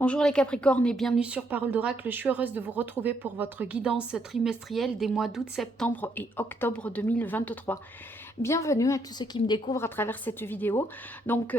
Bonjour les Capricornes et bienvenue sur Parole d'Oracle. Je suis heureuse de vous retrouver pour votre guidance trimestrielle des mois d'août, septembre et octobre 2023. Bienvenue à tous ceux qui me découvrent à travers cette vidéo. Donc,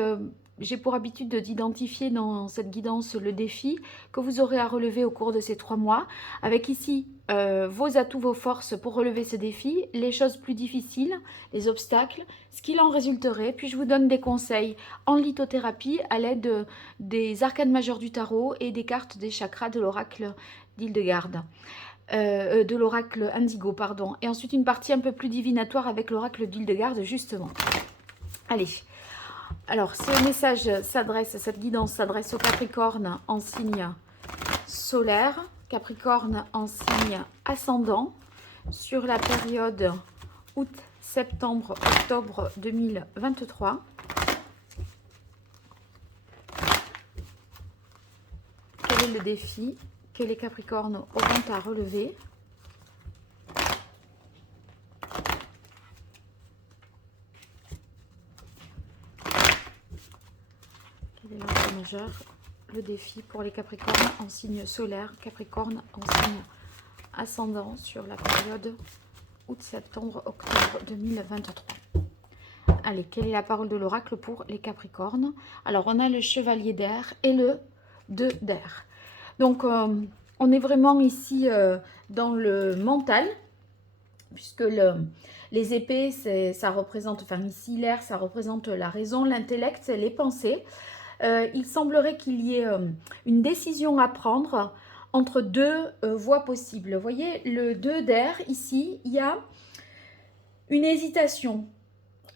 j'ai pour habitude d'identifier dans cette guidance le défi que vous aurez à relever au cours de ces 3 mois. Avec ici vos atouts, vos forces pour relever ce défi, les choses plus difficiles, les obstacles, ce qu'il en résulterait. Puis je vous donne des conseils en lithothérapie à l'aide des arcanes majeures du tarot et des cartes des chakras de l'oracle d'Hildegarde. De l'oracle Indigo, pardon. Et ensuite une partie un peu plus divinatoire avec l'oracle d'Hildegarde, justement. Allez. Alors, ce message s'adresse, cette guidance s'adresse au Capricorne en signe solaire, Capricorne en signe ascendant, sur la période août, septembre, octobre 2023. Quel est le défi que les Capricornes auront à relever? Quel est l'enjeu majeur? Le défi pour les Capricornes en signe solaire, Capricorne en signe ascendant sur la période août, septembre, octobre 2023. Allez, quelle est la parole de l'oracle pour les Capricornes? Alors, on a le chevalier d'air et le 2 d'air. Donc, on est vraiment ici dans le mental, puisque les épées, ça représente, enfin ici l'air, ça représente la raison, l'intellect, les pensées. Il semblerait qu'il y ait une décision à prendre entre deux voies possibles. Vous voyez, le 2 d'air, ici, il y a une hésitation.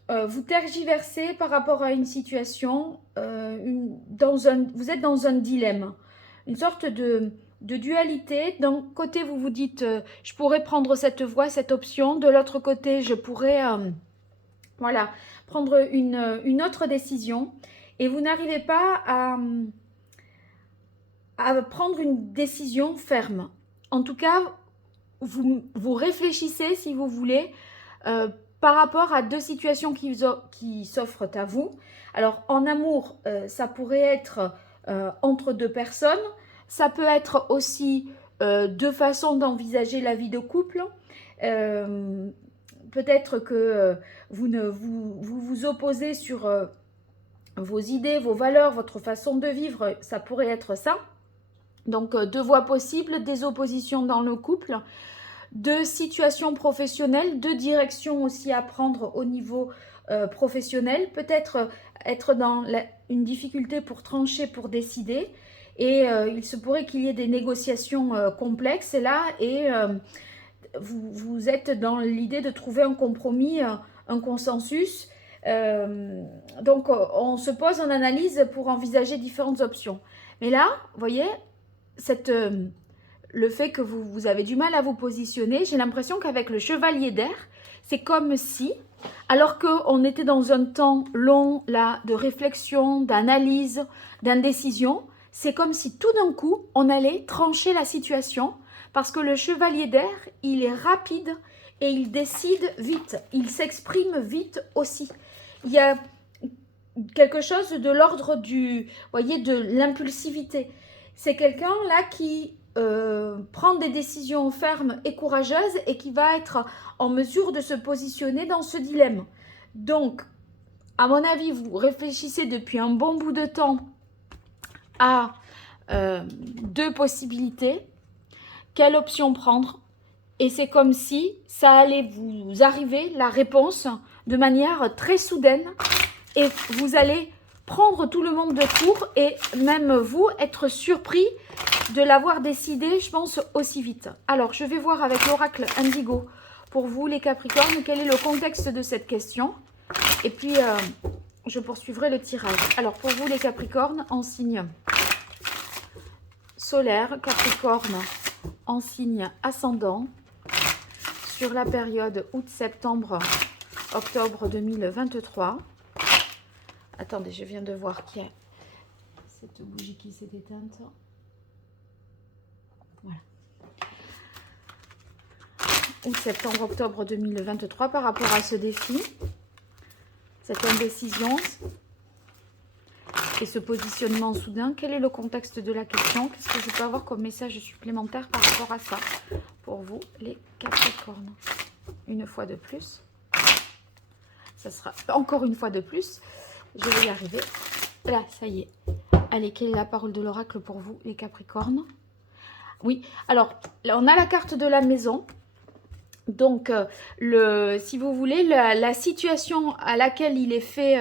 Vous tergiversez par rapport à une situation, vous êtes dans un dilemme, une sorte de dualité. D'un côté, vous vous dites, je pourrais prendre cette voie, cette option. De l'autre côté, je pourrais voilà, prendre une autre décision. Et vous n'arrivez pas à prendre une décision ferme. En tout cas, vous réfléchissez, si vous voulez, par rapport à deux situations qui s'offrent à vous. Alors, en amour, ça pourrait être entre deux personnes. Ça peut être aussi deux façons d'envisager la vie de couple. Peut-être que vous opposez sur vos idées, vos valeurs, votre façon de vivre. Ça pourrait être ça. Donc, deux voies possibles, des oppositions dans le couple, de situations professionnelles, de directions aussi à prendre au niveau professionnel, peut-être être dans une difficulté pour trancher, pour décider, et il se pourrait qu'il y ait des négociations complexes là, et vous êtes dans l'idée de trouver un compromis, un consensus. Donc on se pose en analyse pour envisager différentes options. Mais là, vous voyez, le fait que vous avez du mal à vous positionner, j'ai l'impression qu'avec le chevalier d'air, c'est comme si, alors qu'on était dans un temps long là, de réflexion, d'analyse, d'indécision, c'est comme si tout d'un coup, on allait trancher la situation, parce que le chevalier d'air, il est rapide et il décide vite, il s'exprime vite aussi. Il y a quelque chose de l'ordre voyez, de l'impulsivité. C'est quelqu'un là qui prend des décisions fermes et courageuses et qui va être en mesure de se positionner dans ce dilemme. Donc, à mon avis, vous réfléchissez depuis un bon bout de temps à deux possibilités. Quelle option prendre? Et c'est comme si ça allait vous arriver, la réponse, de manière très soudaine. Et vous allez prendre tout le monde de court et même vous être surpris de l'avoir décidé, je pense, aussi vite. Alors, je vais voir avec l'oracle Indigo pour vous, les Capricornes, quel est le contexte de cette question. Et puis, je poursuivrai le tirage. Alors, pour vous, les Capricornes, en signe solaire, Capricorne en signe ascendant, sur la période août-septembre, octobre 2023. Attendez, je viens de voir qu'il y a cette bougie qui s'est éteinte. Voilà. Août, septembre, octobre 2023 par rapport à ce défi, cette indécision. Et ce positionnement soudain, quel est le contexte de la question? Qu'est-ce que je peux avoir comme message supplémentaire par rapport à ça pour vous, les Capricornes? Une fois de plus. Ça sera encore une fois de plus. Je vais y arriver. Là, ça y est. Allez, quelle est la parole de l'oracle pour vous, les Capricornes? Oui, alors, là, on a la carte de la maison. Donc, si vous voulez, la situation à laquelle il est fait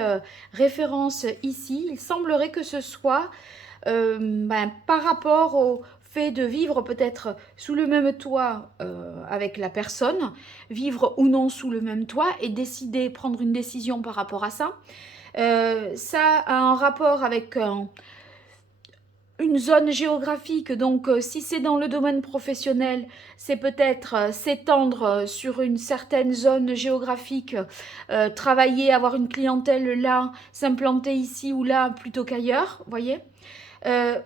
référence ici, il semblerait que ce soit par rapport au fait de vivre peut-être sous le même toit avec la personne, vivre ou non sous le même toit et décider, prendre une décision par rapport à ça. Ça a un rapport avec une zone géographique, donc si c'est dans le domaine professionnel, c'est peut-être s'étendre sur une certaine zone géographique, travailler, avoir une clientèle là, s'implanter ici ou là plutôt qu'ailleurs, voyez.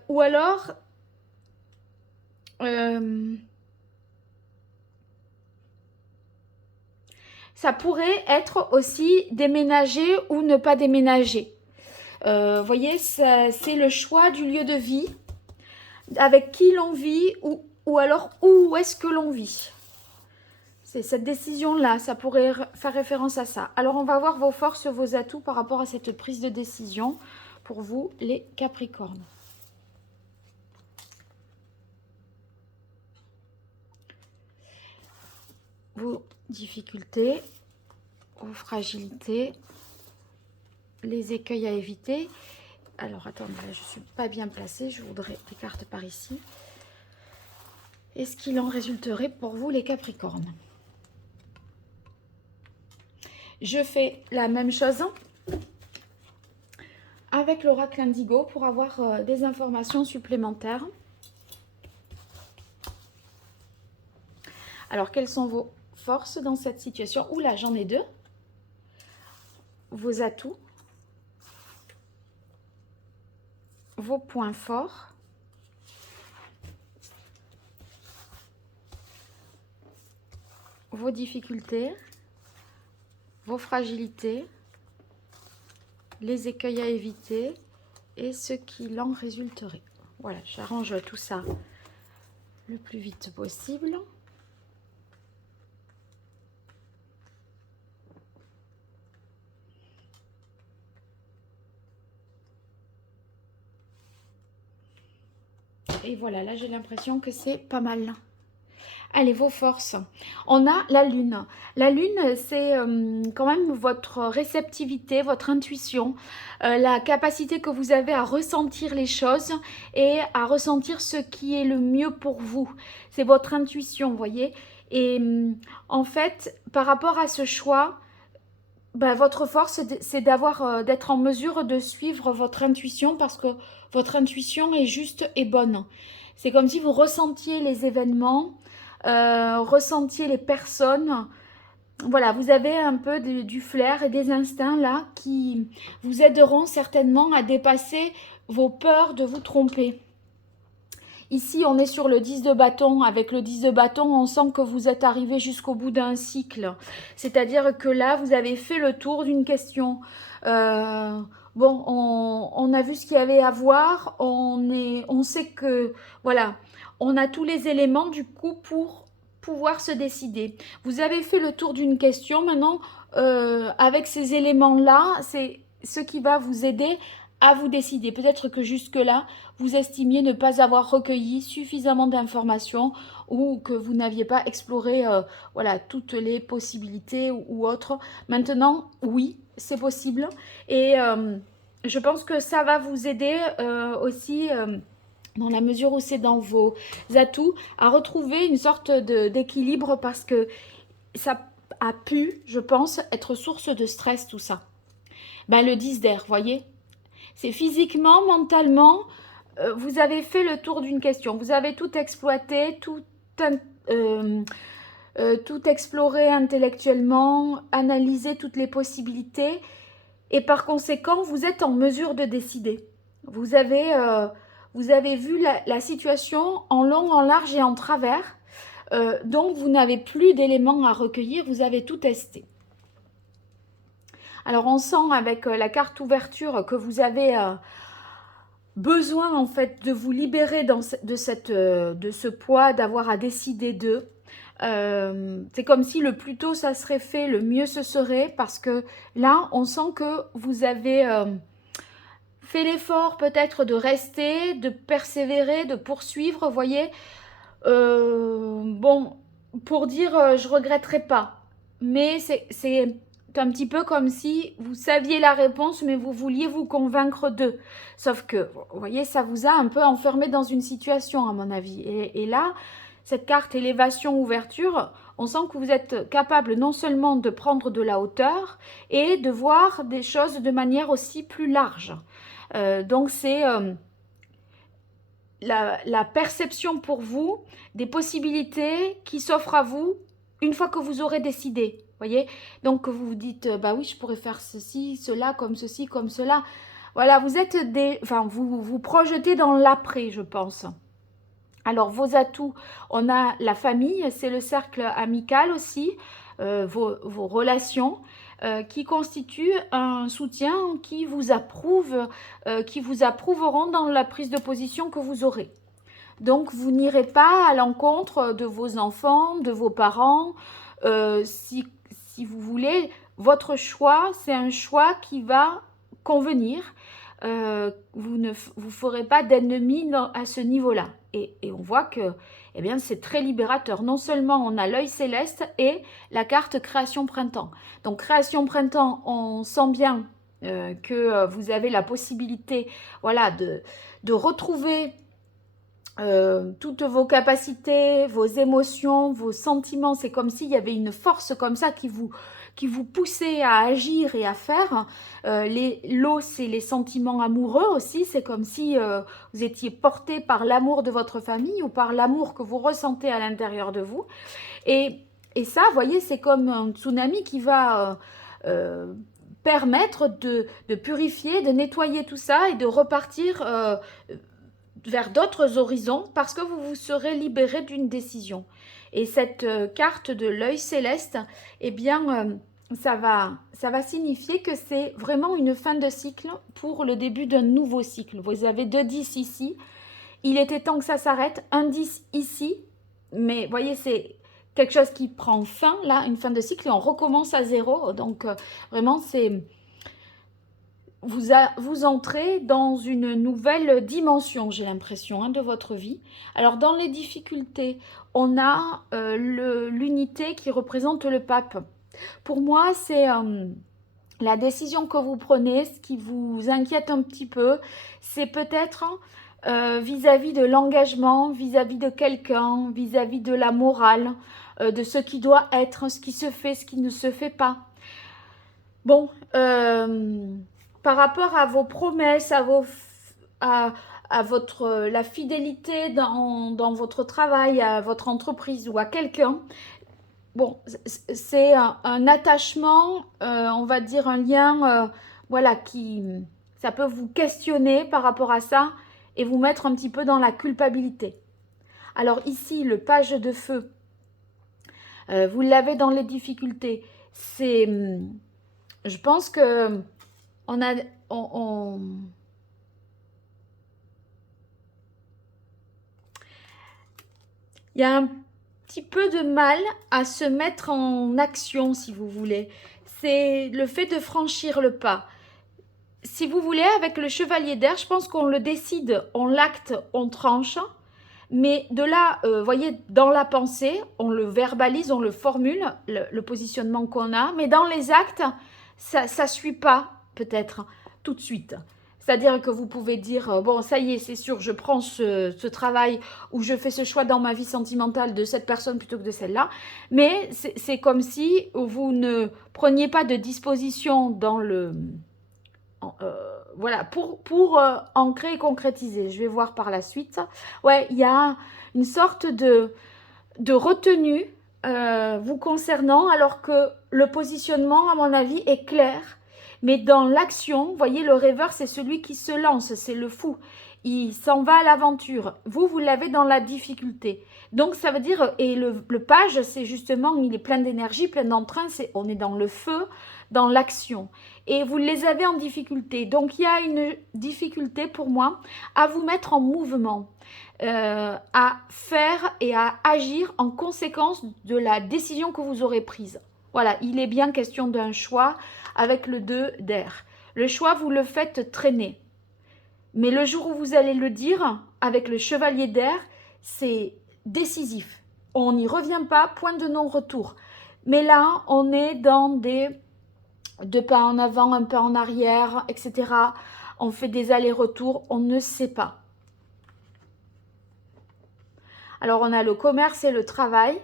Ou alors, ça pourrait être aussi déménager ou ne pas déménager. Voyez, c'est le choix du lieu de vie, avec qui l'on vit ou alors où est-ce que l'on vit. C'est cette décision-là, ça pourrait faire référence à ça. Alors, on va voir vos forces, vos atouts par rapport à cette prise de décision pour vous, les Capricornes. Vos difficultés, vos fragilités, les écueils à éviter. Alors, attendez, là, je ne suis pas bien placée. Je voudrais des cartes par ici. Est-ce qu'il en résulterait pour vous, les Capricornes? Je fais la même chose avec l'oracle Indigo pour avoir des informations supplémentaires. Alors, quelles sont vos forces dans cette situation? Oula, j'en ai deux. Vos atouts. Vos points forts. Vos difficultés. Vos fragilités. Les écueils à éviter. Et ce qu'il en résulterait. Voilà, j'arrange tout ça le plus vite possible. Et voilà, là j'ai l'impression que c'est pas mal. Allez, vos forces. On a la lune. La lune, c'est quand même votre réceptivité, votre intuition, la capacité que vous avez à ressentir les choses et à ressentir ce qui est le mieux pour vous. C'est votre intuition, vous voyez. Et en fait, par rapport à ce choix, votre force, c'est d'être en mesure de suivre votre intuition parce que votre intuition est juste et bonne. C'est comme si vous ressentiez les événements, ressentiez les personnes. Voilà, vous avez un peu du flair et des instincts là qui vous aideront certainement à dépasser vos peurs de vous tromper. Ici, on est sur le 10 de bâton. Avec le 10 de bâton, on sent que vous êtes arrivé jusqu'au bout d'un cycle. C'est-à-dire que là, vous avez fait le tour d'une question. Bon, on a vu ce qu'il y avait à voir. On sait que, voilà, on a tous les éléments du coup pour pouvoir se décider. Vous avez fait le tour d'une question. Maintenant, avec ces éléments-là, c'est ce qui va vous aider à vous décider. Peut-être que jusque-là, vous estimiez ne pas avoir recueilli suffisamment d'informations ou que vous n'aviez pas exploré voilà, toutes les possibilités ou autres. Maintenant, oui, c'est possible. Et je pense que ça va vous aider aussi, dans la mesure où c'est dans vos atouts, à retrouver une sorte d'équilibre parce que ça a pu, je pense, être source de stress tout ça. Le 10 d'air, voyez. C'est physiquement, mentalement, vous avez fait le tour d'une question. Vous avez tout exploité, tout exploré intellectuellement, analysé toutes les possibilités. Et par conséquent, vous êtes en mesure de décider. Vous avez vu la situation en long, en large et en travers. Donc, vous n'avez plus d'éléments à recueillir. Vous avez tout testé. Alors, on sent avec la carte ouverture que vous avez besoin en fait de vous libérer de ce poids, d'avoir à décider d'eux. C'est comme si le plus tôt ça serait fait, le mieux ce serait, parce que là, on sent que vous avez fait l'effort peut-être de rester, de persévérer, de poursuivre, vous voyez. Bon, pour dire je regretterai pas, mais c'est un petit peu comme si vous saviez la réponse, mais vous vouliez vous convaincre d'eux. Sauf que, vous voyez, ça vous a un peu enfermé dans une situation, à mon avis. Et là, cette carte élévation-ouverture, on sent que vous êtes capable non seulement de prendre de la hauteur et de voir des choses de manière aussi plus large. Donc c'est la perception pour vous des possibilités qui s'offrent à vous une fois que vous aurez décidé. Voyez, donc vous vous dites bah oui, je pourrais faire ceci, cela, comme ceci, comme cela. Voilà, vous êtes vous vous projetez dans l'après, je pense. Alors vos atouts, on a la famille, c'est le cercle amical aussi, vos relations qui constituent un soutien qui vous approuveront dans la prise de position que vous aurez. Donc vous n'irez pas à l'encontre de vos enfants, de vos parents. Si vous voulez, votre choix, c'est un choix qui va convenir. Vous ne vous ferez pas d'ennemis à ce niveau-là. Et on voit que eh bien, c'est très libérateur. Non seulement on a l'œil céleste et la carte création printemps. Donc création printemps, on sent bien que vous avez la possibilité voilà, de retrouver toutes vos capacités, vos émotions, vos sentiments. C'est comme s'il y avait une force comme ça qui vous poussait à agir et à faire. L'eau, c'est les sentiments amoureux aussi. C'est comme si vous étiez porté par l'amour de votre famille ou par l'amour que vous ressentez à l'intérieur de vous. Et ça, vous voyez, c'est comme un tsunami qui va permettre de purifier, de nettoyer tout ça et de repartir vers d'autres horizons parce que vous vous serez libéré d'une décision. Et cette carte de l'œil céleste, eh bien, ça va signifier que c'est vraiment une fin de cycle pour le début d'un nouveau cycle. Vous avez 2 10 ici. Il était temps que ça s'arrête. Un 10 ici. Mais vous voyez, c'est quelque chose qui prend fin, là, une fin de cycle, et on recommence à zéro. Donc, vraiment, c'est... Vous entrez dans une nouvelle dimension, j'ai l'impression, de votre vie. Alors, dans les difficultés, on a l'unité qui représente le pape. Pour moi, c'est la décision que vous prenez, ce qui vous inquiète un petit peu, c'est peut-être vis-à-vis de l'engagement, vis-à-vis de quelqu'un, vis-à-vis de la morale, de ce qui doit être, ce qui se fait, ce qui ne se fait pas. Bon, par rapport à vos promesses, à la fidélité dans votre travail, à votre entreprise ou à quelqu'un, bon, c'est un attachement, on va dire un lien, voilà, ça peut vous questionner par rapport à ça et vous mettre un petit peu dans la culpabilité. Alors ici, le page de feu, vous l'avez dans les difficultés. Je pense que il y a un petit peu de mal à se mettre en action, si vous voulez. C'est le fait de franchir le pas. Si vous voulez, avec le chevalier d'air, je pense qu'on le décide, on l'acte, on tranche. Mais de là, voyez, dans la pensée, on le verbalise, on le formule, le positionnement qu'on a. Mais dans les actes, ça ne suit pas, peut-être, tout de suite. C'est-à-dire que vous pouvez dire, bon, ça y est, c'est sûr, je prends ce travail ou je fais ce choix dans ma vie sentimentale de cette personne plutôt que de celle-là. Mais c'est comme si vous ne preniez pas de disposition dans le... voilà, pour ancrer et concrétiser. Je vais voir par la suite. Ouais, il y a une sorte de retenue vous concernant, alors que le positionnement, à mon avis, est clair. Mais dans l'action, vous voyez, le rêveur, c'est celui qui se lance, c'est le fou. il s'en va à l'aventure. Vous, vous l'avez dans la difficulté. Donc, ça veut dire, et le page, c'est justement, il est plein d'énergie, plein d'entrain, on est dans le feu, dans l'action. Et vous les avez en difficulté. Donc, il y a une difficulté pour moi à vous mettre en mouvement, à faire et à agir en conséquence de la décision que vous aurez prise. Voilà, il est bien question d'un choix avec le 2 d'air. Le choix, vous le faites traîner. Mais le jour où vous allez le dire, avec le chevalier d'air, c'est décisif. On n'y revient pas, point de non-retour. Mais là, on est dans des 2 pas en avant, 1 pas en arrière, etc. On fait des allers-retours, on ne sait pas. Alors, on a le commerce et le travail.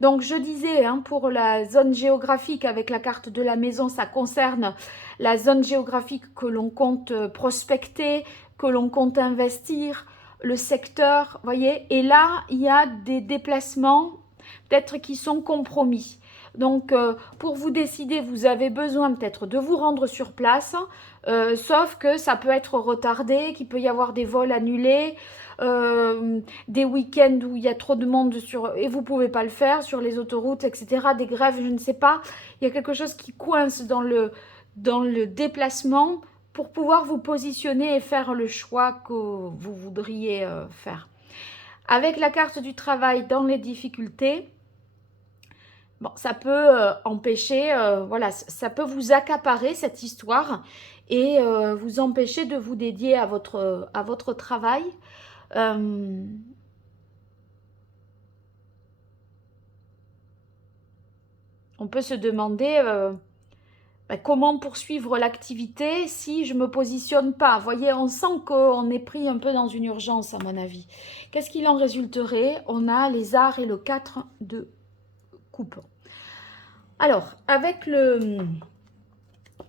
Donc, je disais, hein, pour la zone géographique avec la carte de la maison, ça concerne la zone géographique que l'on compte prospecter, que l'on compte investir, le secteur, voyez. Et là, il y a des déplacements, peut-être qui sont compromis. Donc, pour vous décider, vous avez besoin peut-être de vous rendre sur place, sauf que ça peut être retardé, qu'il peut y avoir des vols annulés, des week-ends où il y a trop de monde et vous pouvez pas le faire sur les autoroutes, etc. Des grèves, je ne sais pas. Il y a quelque chose qui coince dans le déplacement pour pouvoir vous positionner et faire le choix que vous voudriez faire. Avec la carte du travail dans les difficultés, bon, ça peut empêcher, voilà, ça peut vous accaparer cette histoire et vous empêcher de vous dédier à votre travail. On peut se demander comment poursuivre l'activité si je ne me positionne pas. Vous voyez, on sent qu'on est pris un peu dans une urgence à mon avis. Qu'est-ce qu'il en résulterait? On a les arts et le 4 de coupe. Alors, avec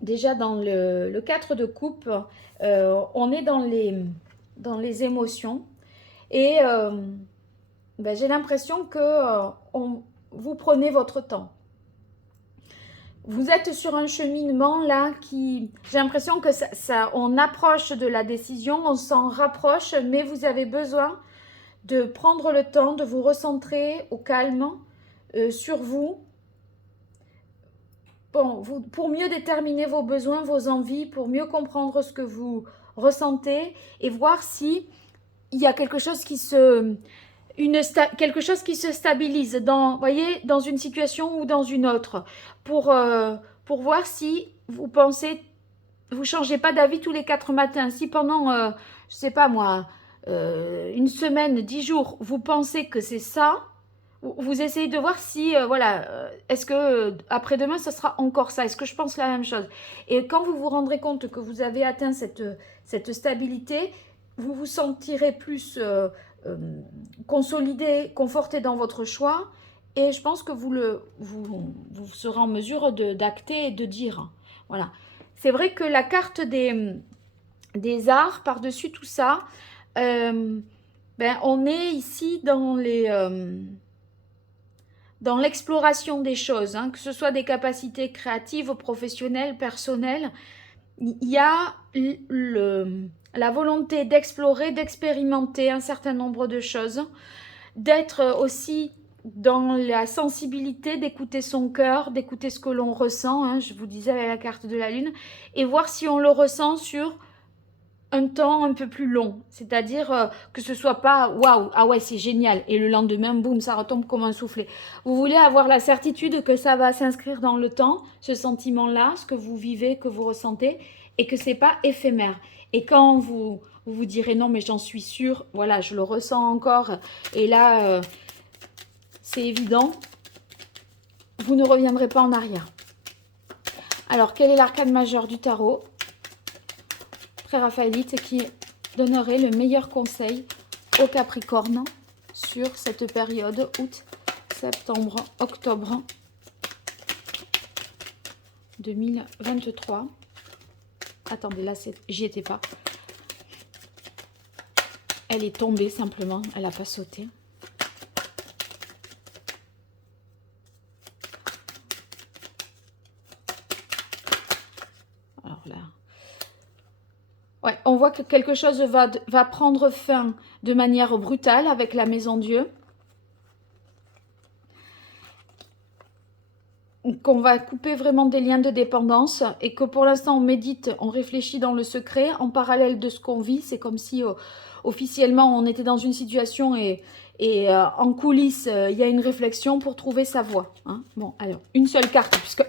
déjà dans le 4 de coupe, on est dans les émotions. Et j'ai l'impression que vous prenez votre temps. Vous êtes sur un cheminement là qui... J'ai l'impression que on approche de la décision, on s'en rapproche, mais vous avez besoin de prendre le temps de vous recentrer au calme sur vous. Bon, pour mieux déterminer vos besoins, vos envies, pour mieux comprendre ce que vous ressentez et voir si il y a quelque chose qui se stabilise dans, voyez, dans une situation ou dans une autre pour voir si vous pensez, vous changez pas d'avis tous les 4 matins. Si pendant, je sais pas moi, une semaine, 10 jours, vous pensez que c'est ça, vous essayez de voir si, voilà, est-ce que après-demain, ce sera encore ça? Est-ce que je pense la même chose? Et quand vous vous rendrez compte que vous avez atteint cette stabilité, vous vous sentirez plus consolidé, conforté dans votre choix. Et je pense que vous serez en mesure d'acter et de dire. Voilà. C'est vrai que la carte des arts, par-dessus tout ça, on est ici dans l'exploration des choses, hein, que ce soit des capacités créatives, professionnelles, personnelles. Il y a la volonté d'explorer, d'expérimenter un certain nombre de choses, d'être aussi dans la sensibilité, d'écouter son cœur, d'écouter ce que l'on ressent, hein, je vous disais avec la carte de la lune, et voir si on le ressent sur un temps un peu plus long, c'est-à-dire que ce soit pas waouh, ah ouais c'est génial, et le lendemain boum ça retombe comme un soufflet. Vous voulez avoir la certitude que ça va s'inscrire dans le temps, ce sentiment-là, ce que vous vivez, que vous ressentez, et que c'est pas éphémère. Et quand vous direz non mais j'en suis sûre, voilà je le ressens encore, et là c'est évident, vous ne reviendrez pas en arrière. Alors quel est l'arcane majeur du tarot? Raphaélite qui donnerait le meilleur conseil au Capricorne sur cette période août, septembre, octobre 2023. Attendez, là, j'y étais pas. Elle est tombée simplement, elle n'a pas sauté. Alors là... Ouais, on voit que quelque chose va prendre fin de manière brutale avec la maison Dieu. Qu'on va couper vraiment des liens de dépendance et que pour l'instant on médite, on réfléchit dans le secret en parallèle de ce qu'on vit. C'est comme si officiellement on était dans une situation et en coulisses il y a une réflexion pour trouver sa voie. Hein. Bon, alors une seule carte puisque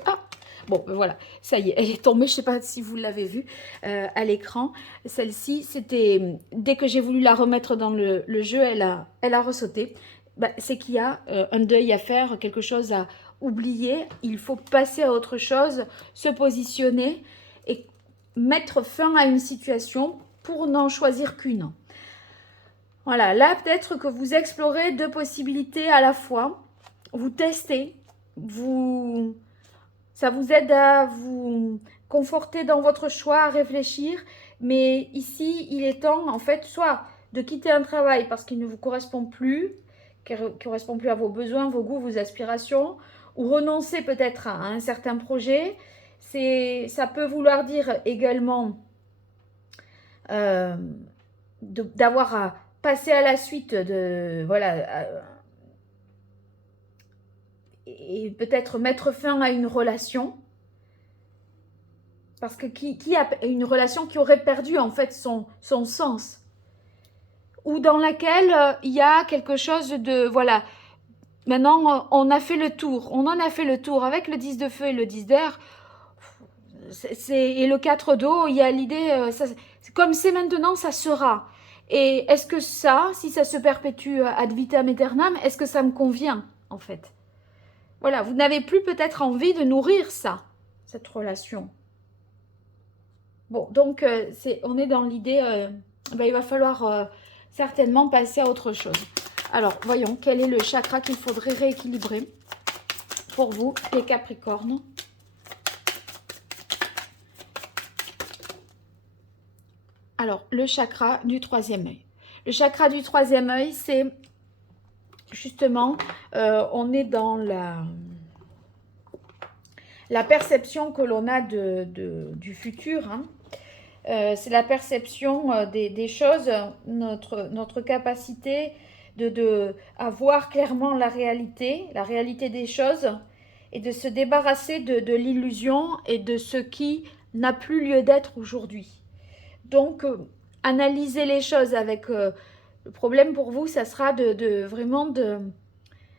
bon, voilà, ça y est, elle est tombée. Je ne sais pas si vous l'avez vue à l'écran. Celle-ci, c'était dès que j'ai voulu la remettre dans le jeu, elle a ressauté. Bah, c'est qu'il y a un deuil à faire, quelque chose à oublier. Il faut passer à autre chose, se positionner et mettre fin à une situation pour n'en choisir qu'une. Voilà, là peut-être que vous explorez deux possibilités à la fois. Vous testez, ça vous aide à vous conforter dans votre choix, à réfléchir. Mais ici, il est temps en fait soit de quitter un travail parce qu'il ne vous correspond plus, qui ne correspond plus à vos besoins, vos goûts, vos aspirations, ou renoncer peut-être à un certain projet. Ça peut vouloir dire également d'avoir à passer à la suite de voilà et peut-être mettre fin à une relation. Parce que qui a une relation qui aurait perdu en fait son sens, ou dans laquelle il y a quelque chose de voilà. Maintenant, on a fait le tour. On en a fait le tour avec le 10 de feu et le 10 d'air. Et le 4 d'eau, il y a l'idée, comme c'est maintenant, ça sera. Et est-ce que ça, si ça se perpétue ad vitam aeternam, est-ce que ça me convient, en fait? Voilà, vous n'avez plus peut-être envie de nourrir ça, cette relation. Bon, donc, on est dans l'idée, il va falloir certainement passer à autre chose. Alors, voyons, quel est le chakra qu'il faudrait rééquilibrer pour vous, les Capricornes. Alors, le chakra du troisième œil. Le chakra du troisième œil, c'est justement, on est dans la perception que l'on a du futur. Hein. C'est la perception des choses, notre capacité de voir clairement la réalité des choses et de se débarrasser de l'illusion et de ce qui n'a plus lieu d'être aujourd'hui. Donc, analyser les choses avec le problème pour vous, ça sera vraiment de...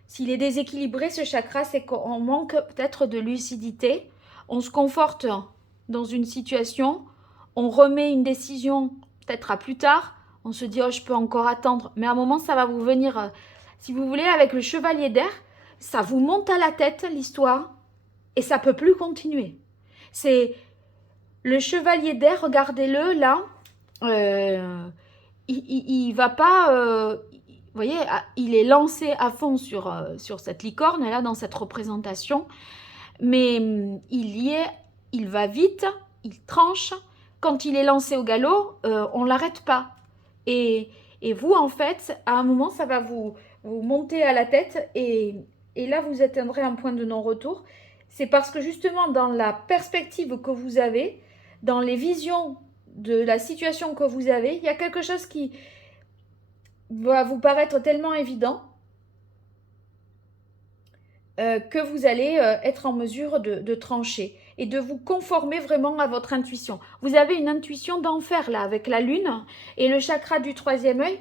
S'il est déséquilibré, ce chakra, c'est qu'on manque peut-être de lucidité. On se conforte dans une situation, on remet une décision peut-être à plus tard. On se dit, oh, je peux encore attendre. Mais à un moment, ça va vous venir, si vous voulez, avec le chevalier d'air, ça vous monte à la tête, l'histoire, et ça ne peut plus continuer. C'est le chevalier d'air, regardez-le, là, il va pas... vous voyez, il est lancé à fond sur cette licorne, là, dans cette représentation. Mais il va vite, il tranche. Quand il est lancé au galop, on ne l'arrête pas. Et vous, en fait, à un moment, ça va vous monter à la tête et là, vous atteindrez un point de non-retour. C'est parce que justement, dans la perspective que vous avez, dans les visions de la situation que vous avez, il y a quelque chose qui va vous paraître tellement évident que vous allez être en mesure de trancher et de vous conformer vraiment à votre intuition. Vous avez une intuition d'enfer là avec la lune et le chakra du troisième œil,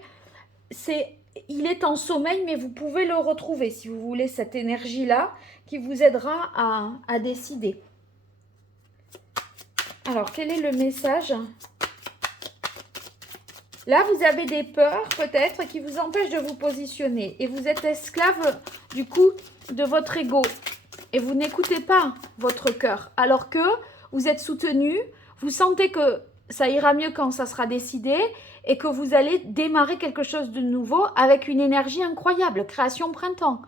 il est en sommeil mais vous pouvez le retrouver si vous voulez, cette énergie-là qui vous aidera à décider. Alors, quel est le message ? Là, vous avez des peurs peut-être qui vous empêchent de vous positionner et vous êtes esclave du coup de votre ego et vous n'écoutez pas votre cœur alors que vous êtes soutenu, vous sentez que ça ira mieux quand ça sera décidé et que vous allez démarrer quelque chose de nouveau avec une énergie incroyable, création printemps.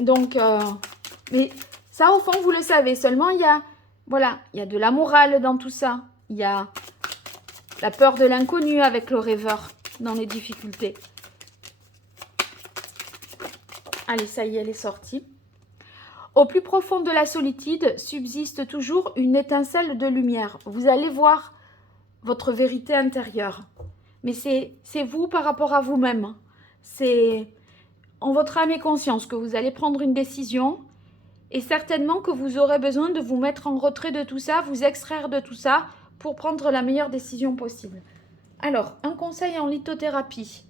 Donc, mais ça au fond vous le savez, seulement il y a de la morale dans tout ça, il y a la peur de l'inconnu avec le rêveur dans les difficultés. Allez, ça y est, elle est sortie. Au plus profond de la solitude subsiste toujours une étincelle de lumière. Vous allez voir votre vérité intérieure. Mais c'est vous par rapport à vous-même. C'est en votre âme et conscience que vous allez prendre une décision. Et certainement que vous aurez besoin de vous mettre en retrait de tout ça, vous extraire de tout ça pour prendre la meilleure décision possible. Alors, un conseil en lithothérapie.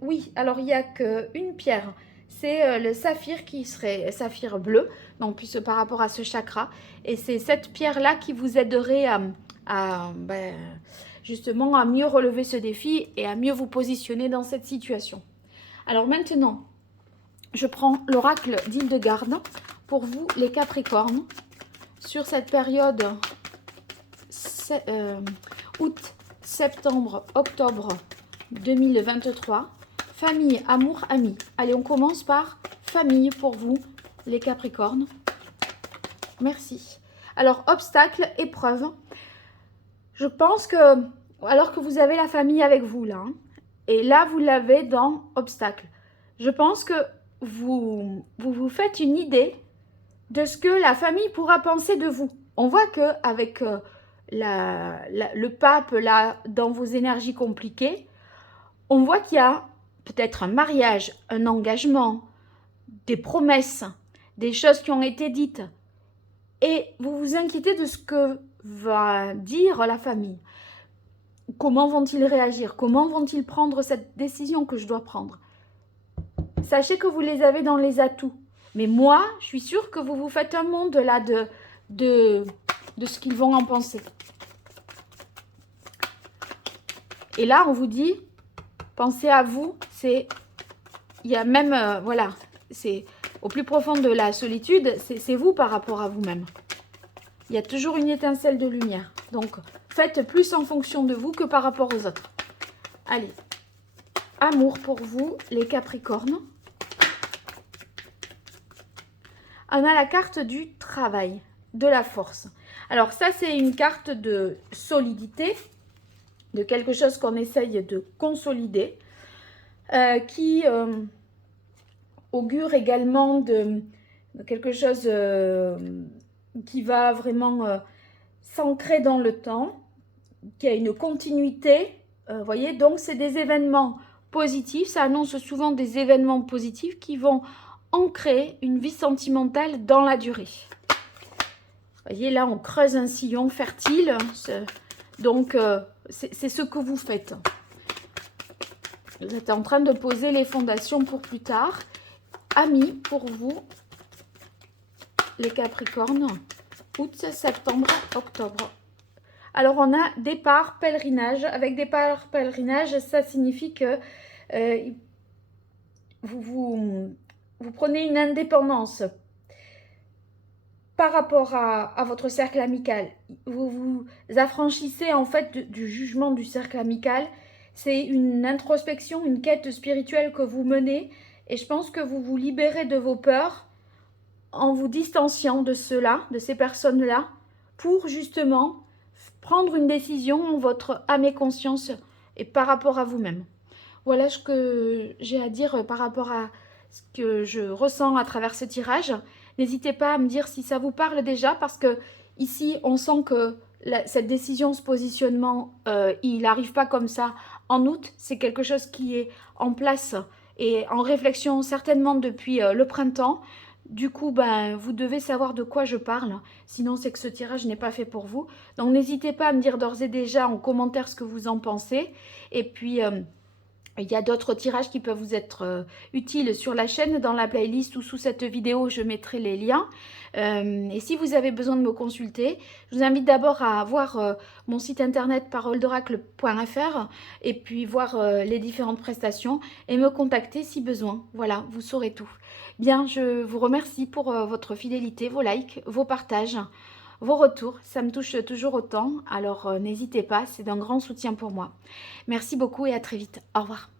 Oui, alors il n'y a qu'une pierre. C'est le saphir qui serait saphir bleu, donc plus par rapport à ce chakra. Et c'est cette pierre-là qui vous aiderait justement à mieux relever ce défi et à mieux vous positionner dans cette situation. Alors maintenant, je prends l'oracle d'Hildegarde pour vous, les Capricornes, sur cette période août, septembre, octobre 2023. Famille, amour, amis. Allez, on commence par famille pour vous, les Capricornes. Merci. Alors, obstacle, épreuve. Je pense que, alors que vous avez la famille avec vous là, et là vous l'avez dans obstacle, je pense que vous faites une idée de ce que la famille pourra penser de vous. On voit qu'avec le pape là, dans vos énergies compliquées, on voit qu'il y a peut-être un mariage, un engagement, des promesses, des choses qui ont été dites. Et vous vous inquiétez de ce que va dire la famille. Comment vont-ils réagir? Comment vont-ils prendre cette décision que je dois prendre? Sachez que vous les avez dans les atouts. Mais moi, je suis sûre que vous vous faites un monde là de ce qu'ils vont en penser. Et là, on vous dit, pensez à vous. Il y a même, voilà, c'est au plus profond de la solitude, c'est vous par rapport à vous-même. Il y a toujours une étincelle de lumière. Donc, faites plus en fonction de vous que par rapport aux autres. Allez, amour pour vous, les Capricornes. On a la carte du travail, de la force. Alors ça, c'est une carte de solidité, de quelque chose qu'on essaye de consolider, qui augure également de quelque chose qui va vraiment s'ancrer dans le temps, qui a une continuité, voyez, donc c'est des événements positifs, ça annonce souvent des événements positifs qui vont ancrer une vie sentimentale dans la durée. Voyez, là, on creuse un sillon fertile, donc c'est ce que vous faites. Vous êtes en train de poser les fondations pour plus tard. Amis, pour vous, les Capricornes, août, septembre, octobre. Alors, on a départ, pèlerinage. Avec départ, pèlerinage, ça signifie que vous prenez une indépendance par rapport à votre cercle amical. Vous vous affranchissez en fait du jugement du cercle amical. C'est une introspection, une quête spirituelle que vous menez. Et je pense que vous vous libérez de vos peurs en vous distanciant de ceux-là, de ces personnes-là, pour justement prendre une décision en votre âme et conscience et par rapport à vous-même. Voilà ce que j'ai à dire par rapport à ce que je ressens à travers ce tirage. N'hésitez pas à me dire si ça vous parle déjà, parce que ici, on sent que cette décision, ce positionnement, il n'arrive pas comme ça en août. C'est quelque chose qui est en place et en réflexion certainement depuis le printemps. Du coup, vous devez savoir de quoi je parle. Sinon, c'est que ce tirage n'est pas fait pour vous. Donc, n'hésitez pas à me dire d'ores et déjà en commentaire ce que vous en pensez. Et puis, il y a d'autres tirages qui peuvent vous être utiles sur la chaîne, dans la playlist ou sous cette vidéo, je mettrai les liens. Et si vous avez besoin de me consulter, je vous invite d'abord à voir mon site internet paroledoracle.fr et puis voir les différentes prestations et me contacter si besoin. Voilà, vous saurez tout. Bien, je vous remercie pour votre fidélité, vos likes, vos partages, vos retours. Ça me touche toujours autant, alors n'hésitez pas, c'est d'un grand soutien pour moi. Merci beaucoup et à très vite. Au revoir.